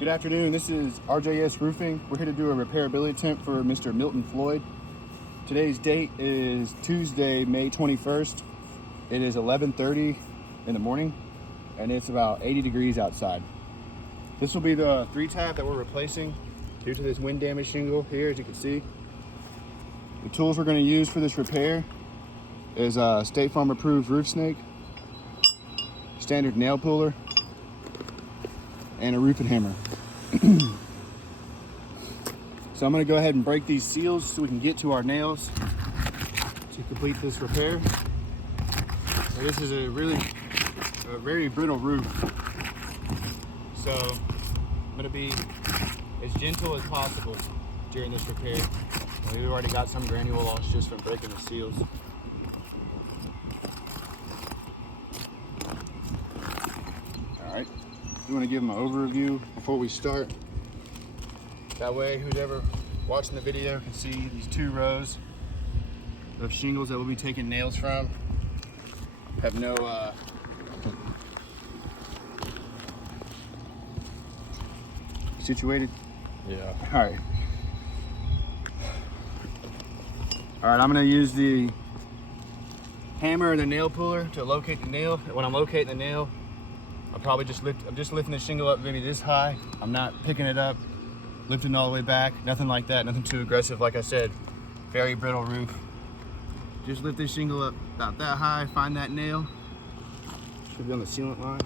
Good afternoon, this is RJS Roofing. We're here to do a repairability attempt for Mr. Milton Floyd. Today's date is Tuesday, May 21st. It is 11:30 in the morning and it's about 80 degrees outside. This will be the 3-tap that we're replacing due to this wind damage shingle here, as you can see. The tools we're going to use for this repair is a State Farm approved roof snake, standard nail puller, and a roofing hammer. So I'm going to go ahead and break these seals so we can get to our nails to complete this repair. So this is a very brittle roof, so I'm going to be as gentle as possible during this repair. We've already got some granule loss just from breaking the seals. Alright, we want to give them an overview before we start. That way, who's ever watching the video can see these 2 rows of shingles that we'll be taking nails from. Have no situated? Yeah. Alright, I'm going to use the hammer and the nail puller to locate the nail. When I'm locating the nail, I'm just lifting the shingle up maybe this high. I'm not picking it up, lifting all the way back, nothing like that, nothing too aggressive. Like I said, very brittle roof. Just lift this shingle up about that high, find that nail. Should be on the sealant line.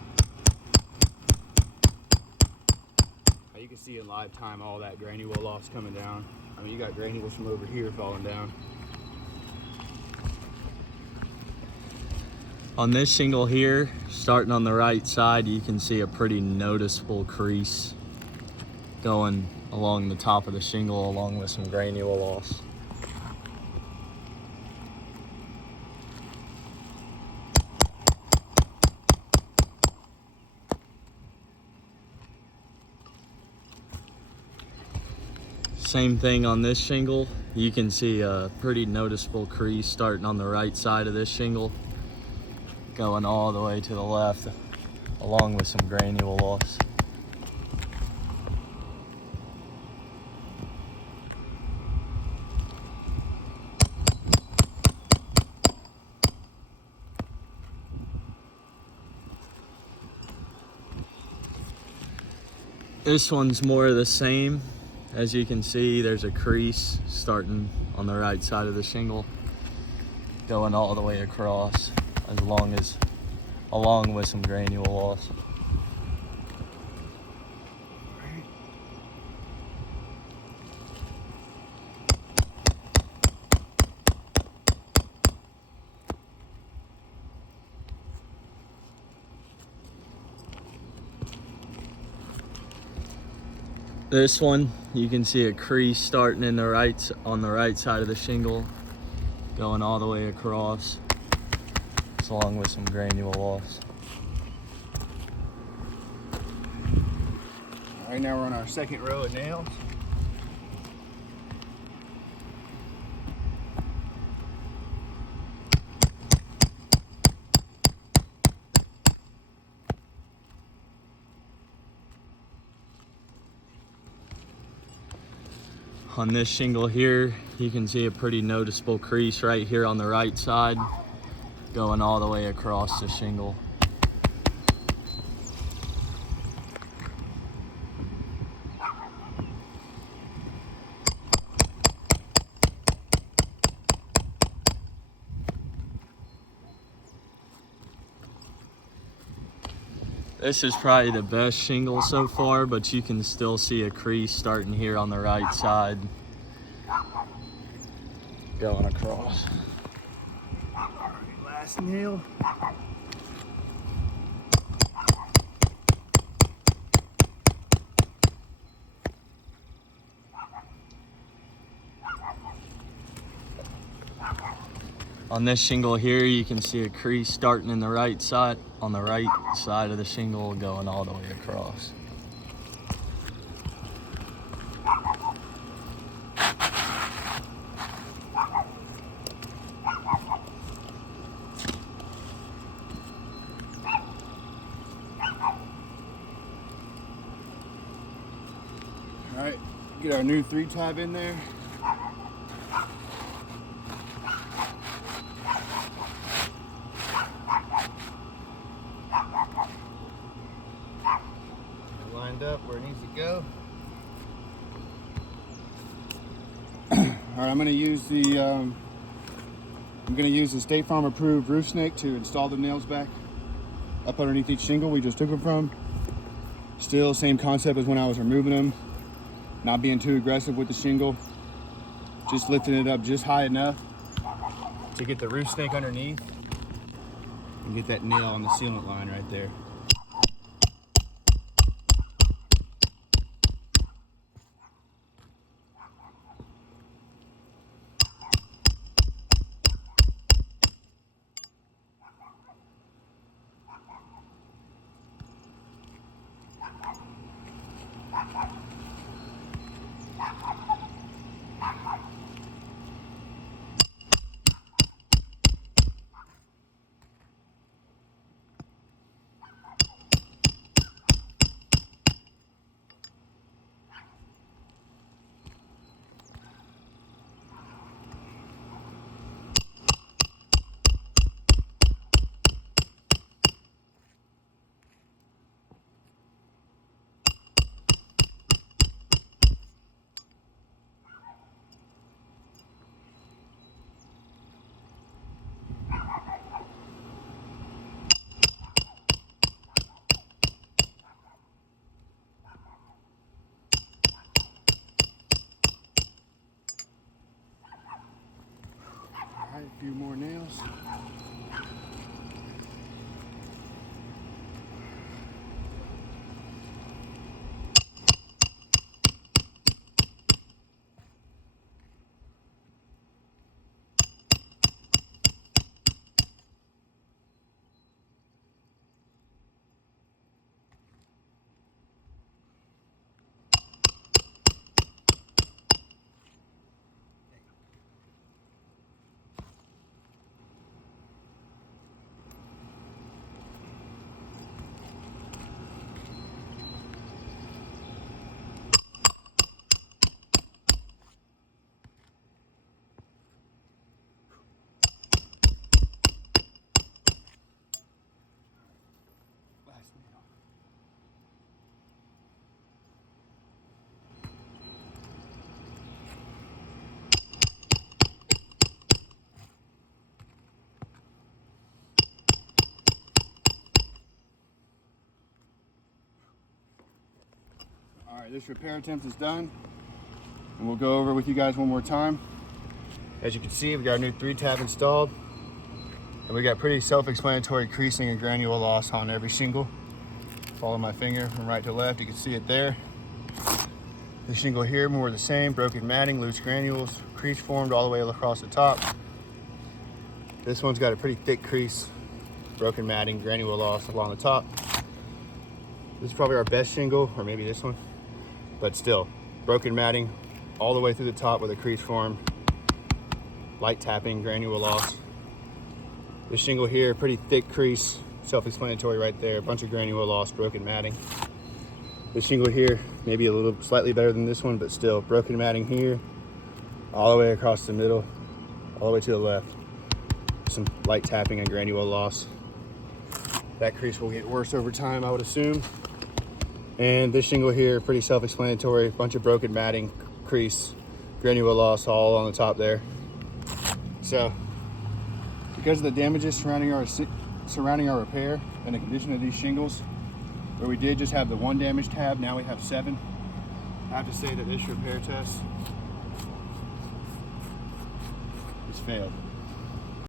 You can see in live time all that granule loss coming down. I mean, you got granules from over here falling down. On this shingle here, starting on the right side, you can see a pretty noticeable crease going along the top of the shingle along with some granule loss. Same thing on this shingle. You can see a pretty noticeable crease starting on the right side of this shingle, going all the way to the left, along with some granule loss. This one's more of the same. As you can see, there's a crease starting on the right side of the shingle, going all the way across, along with some granule loss. This one, you can see a crease starting on the right side of the shingle, going all the way across, along with some granule loss. All right, now we're on our second row of nails. On this shingle here, you can see a pretty noticeable crease right here on the right side, going all the way across the shingle. This is probably the best shingle so far, but you can still see a crease starting here on the right side, going across. Last nail. On this shingle here, you can see a crease starting on the right side of the shingle, going all the way across. All right, get our new 3-tab in there. Lined up where it needs to go. All right, I'm gonna use the State Farm approved roof snake to install the nails back up underneath each shingle we just took them from. Still same concept as when I was removing them. Not being too aggressive with the shingle. Just lifting it up just high enough to get the roof snake underneath and get that nail on the sealant line right there. All right, a few more nails. All right, this repair attempt is done, and we'll go over with you guys one more time. As you can see, we got our new 3-tab installed, and we got pretty self-explanatory creasing and granule loss on every shingle. Follow my finger from right to left, you can see it there. The shingle here, more the same, broken matting, loose granules, crease formed all the way across the top. This one's got a pretty thick crease, broken matting, granule loss along the top. This is probably our best shingle, or maybe this one, but still, broken matting all the way through the top with a crease form, light tapping, granule loss. This shingle here, pretty thick crease, self-explanatory right there, a bunch of granule loss, broken matting. This shingle here, maybe a little slightly better than this one, but still broken matting here, all the way across the middle, all the way to the left. Some light tapping and granule loss. That crease will get worse over time, I would assume. And this shingle here, pretty self-explanatory, bunch of broken matting, crease, granule loss all on the top there. So, because of the damages surrounding our repair and the condition of these shingles, where we did just have the 1 damaged tab, now we have 7. I have to say that this repair test has failed.